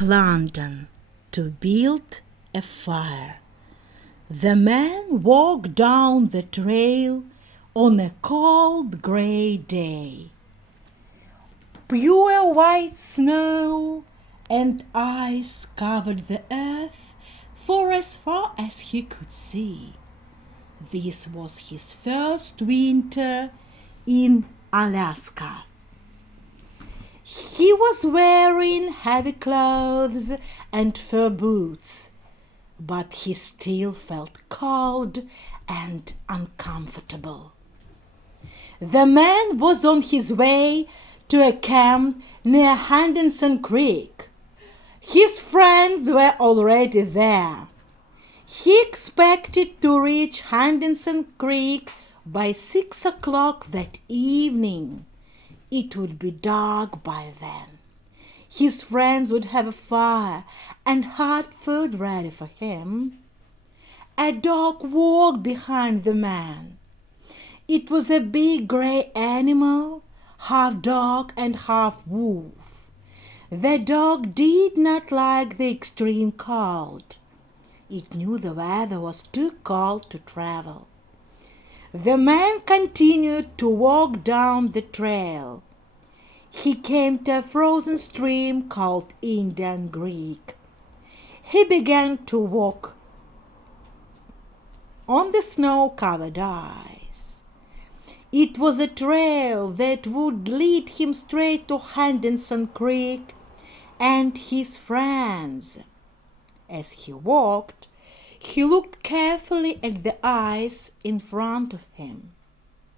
London to build a fire. The man walked down the trail on a cold grey day. Pure white snow and ice covered the earth for as far as he could see. This was his first winter in Alaska. He was wearing heavy clothes and fur boots, but he still felt cold and uncomfortable. The man was on his way to a camp near Henderson Creek. His friends were already there. He expected to reach Henderson Creek by 6 o'clock that evening. It would be dark by then. His friends would have a fire and hot food ready for him. A dog walked behind the man. It was a big gray animal, half dog and half wolf. The dog did not like the extreme cold. It knew the weather was too cold to travel. The man continued to walk down the trail. He came to a frozen stream called Indian Creek. He began to walk on the snow-covered ice. It was a trail that would lead him straight to Henderson Creek and his friends. As he walked, he looked carefully at the ice in front of him.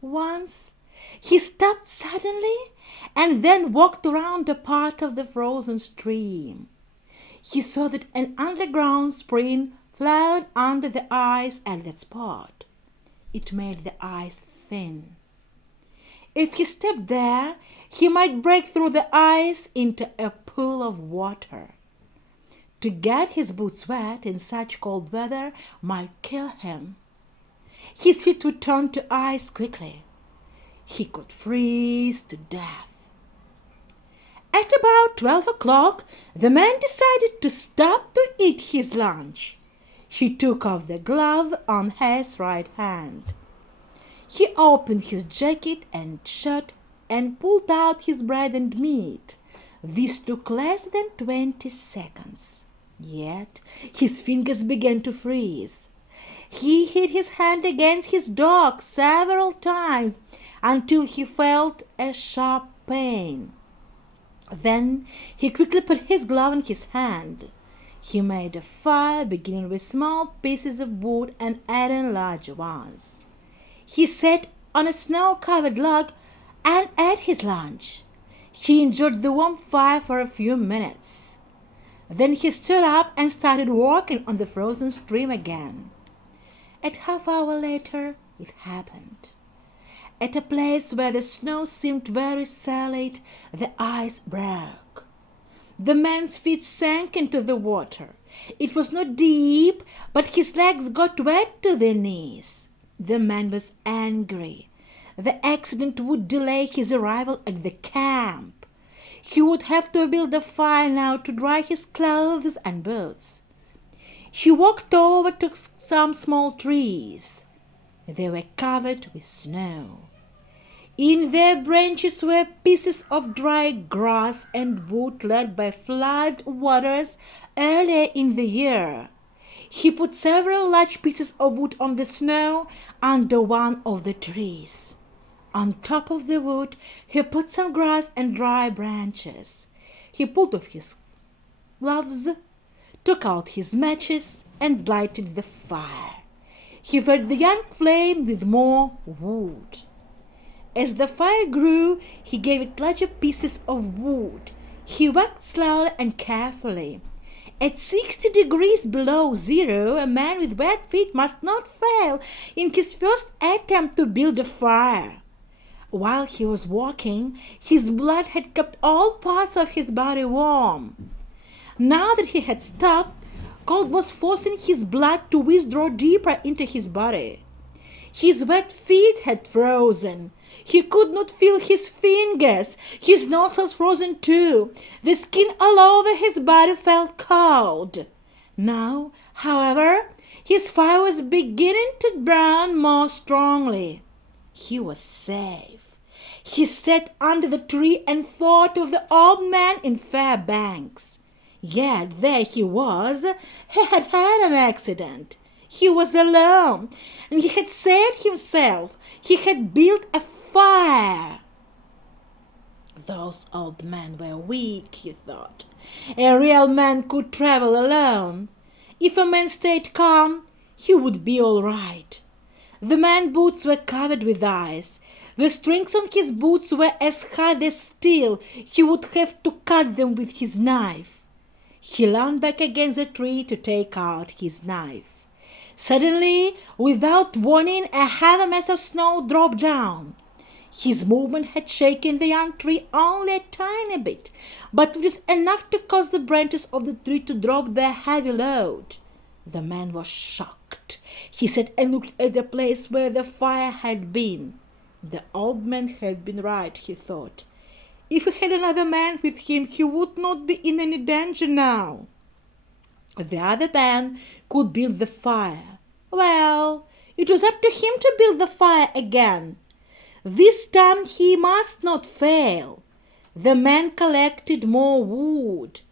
Once he stopped suddenly and then walked around a part of the frozen stream. He saw that an underground spring flowed under the ice at that spot. It made the ice thin. If he stepped there, he might break through the ice into a pool of water. To get his boots wet in such cold weather might kill him. His feet would turn to ice quickly. He could freeze to death. At about 12 o'clock, the man decided to stop to eat his lunch. He took off the glove on his right hand. He opened his jacket and shirt and pulled out his bread and meat. This took less than 20 seconds. Yet his fingers began to freeze. He hit his hand against his dog several times until he felt a sharp pain. Then he quickly put his glove in his hand. He made a fire, beginning with small pieces of wood and adding larger ones. He sat on a snow-covered log and ate his lunch. He enjoyed the warm fire for a few minutes. Then he stood up and started walking on the frozen stream again. A half-hour later, it happened. At a place where the snow seemed very solid, the ice broke. The man's feet sank into the water. It was not deep, but his legs got wet to their knees. The man was angry. The accident would delay his arrival at the camp. He would have to build a fire now to dry his clothes and boots. He walked over to some small trees. They were covered with snow. In their branches were pieces of dry grass and wood left by flood waters earlier in the year. He put several large pieces of wood on the snow under one of the trees. On top of the wood, he put some grass and dry branches. He pulled off his gloves, took out his matches, and lighted the fire. He fed the young flame with more wood. As the fire grew, he gave it larger pieces of wood. He worked slowly and carefully. At 60 degrees below zero, a man with wet feet must not fail in his first attempt to build a fire. While he was walking, his blood had kept all parts of his body warm. Now that he had stopped, cold was forcing his blood to withdraw deeper into his body. His wet feet had frozen. He could not feel his fingers. His nose was frozen too. The skin all over his body felt cold. Now, however, his fire was beginning to burn more strongly. He was safe. He sat under the tree and thought of the old man in Fairbanks. Yet there he was. He had had an accident. He was alone, and he had saved himself. He had built a fire. Those old men were weak, he thought. A real man could travel alone. If a man stayed calm, he would be all right. The man's boots were covered with ice. The strings on his boots were as hard as steel. He would have to cut them with his knife. He leaned back against the tree to take out his knife. Suddenly, without warning, a heavy mass of snow dropped down. His movement had shaken the young tree only a tiny bit, but it was enough to cause the branches of the tree to drop their heavy load. The man was shocked. He sat and looked at the place where the fire had been. The old man had been right, he thought. If he had another man with him, he would not be in any danger now. The other man could build the fire. Well, it was up to him to build the fire again. This time he must not fail. The man collected more wood.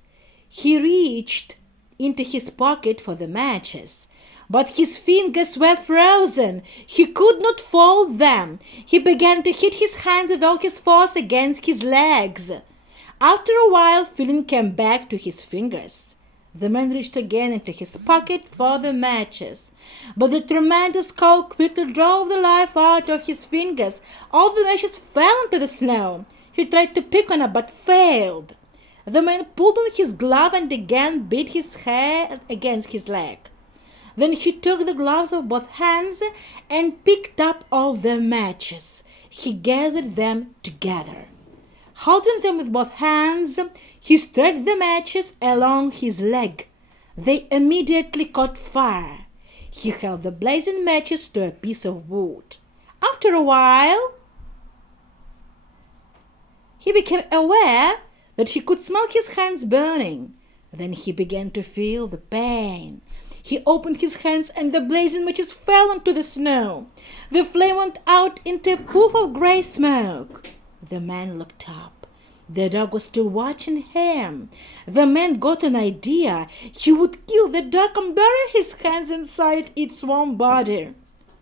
He reached into his pocket for the matches, but his fingers were frozen. He could not fold them. He began to hit his hands with all his force against his legs. After a while, feeling came back to his fingers. The man reached again into his pocket for the matches, but the tremendous cold quickly drove the life out of his fingers. All the matches fell into the snow. He tried to pick one up, but failed. The man pulled on his glove and again beat his head against his leg. Then he took the gloves of both hands and picked up all the matches. He gathered them together. Holding them with both hands, he stretched the matches along his leg. They immediately caught fire. He held the blazing matches to a piece of wood. After a while, he became aware that he could smell his hands burning. Then he began to feel the pain. He opened his hands and the blazing matches fell onto the snow. The flame went out into a puff of gray smoke. The man looked up. The dog was still watching him. The man got an idea. He would kill the dog and bury his hands inside its warm body.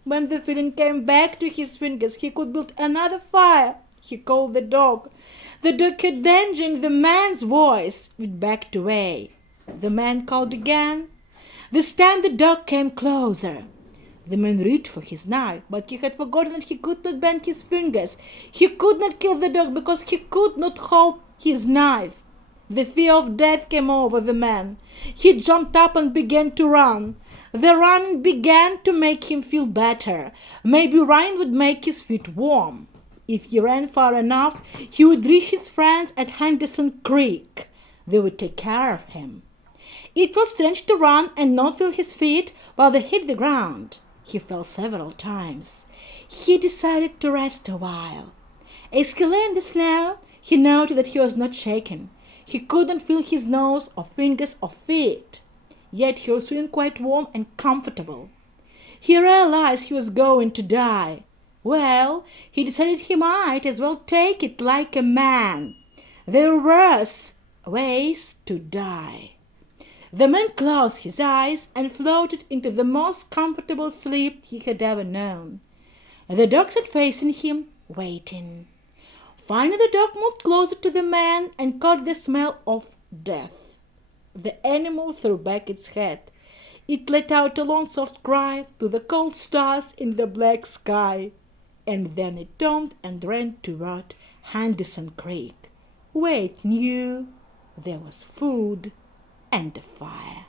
When the feeling came back to his fingers, he could build another fire. He called the dog. The dog heard danger in the man's voice. It backed away. The man called again. This time the dog came closer. The man reached for his knife, but he had forgotten that he could not bend his fingers. He could not kill the dog because he could not hold his knife. The fear of death came over the man. He jumped up and began to run. The running began to make him feel better. Maybe running would make his feet warm. If he ran far enough, he would reach his friends at Henderson Creek. They would take care of him. It was strange to run and not feel his feet while they hit the ground. He fell several times. He decided to rest a while. As he lay in the snow, he noted that he was not shaken. He couldn't feel his nose or fingers or feet. Yet he was feeling quite warm and comfortable. He realized he was going to die. Well, he decided he might as well take it like a man. There were worse ways to die. The man closed his eyes and floated into the most comfortable sleep he had ever known. The dog sat facing him, waiting. Finally, the dog moved closer to the man and caught the smell of death. The animal threw back its head. It let out a long soft cry to the cold stars in the black sky, and then it turned and ran toward Henderson Creek, where it knew there was food and a fire.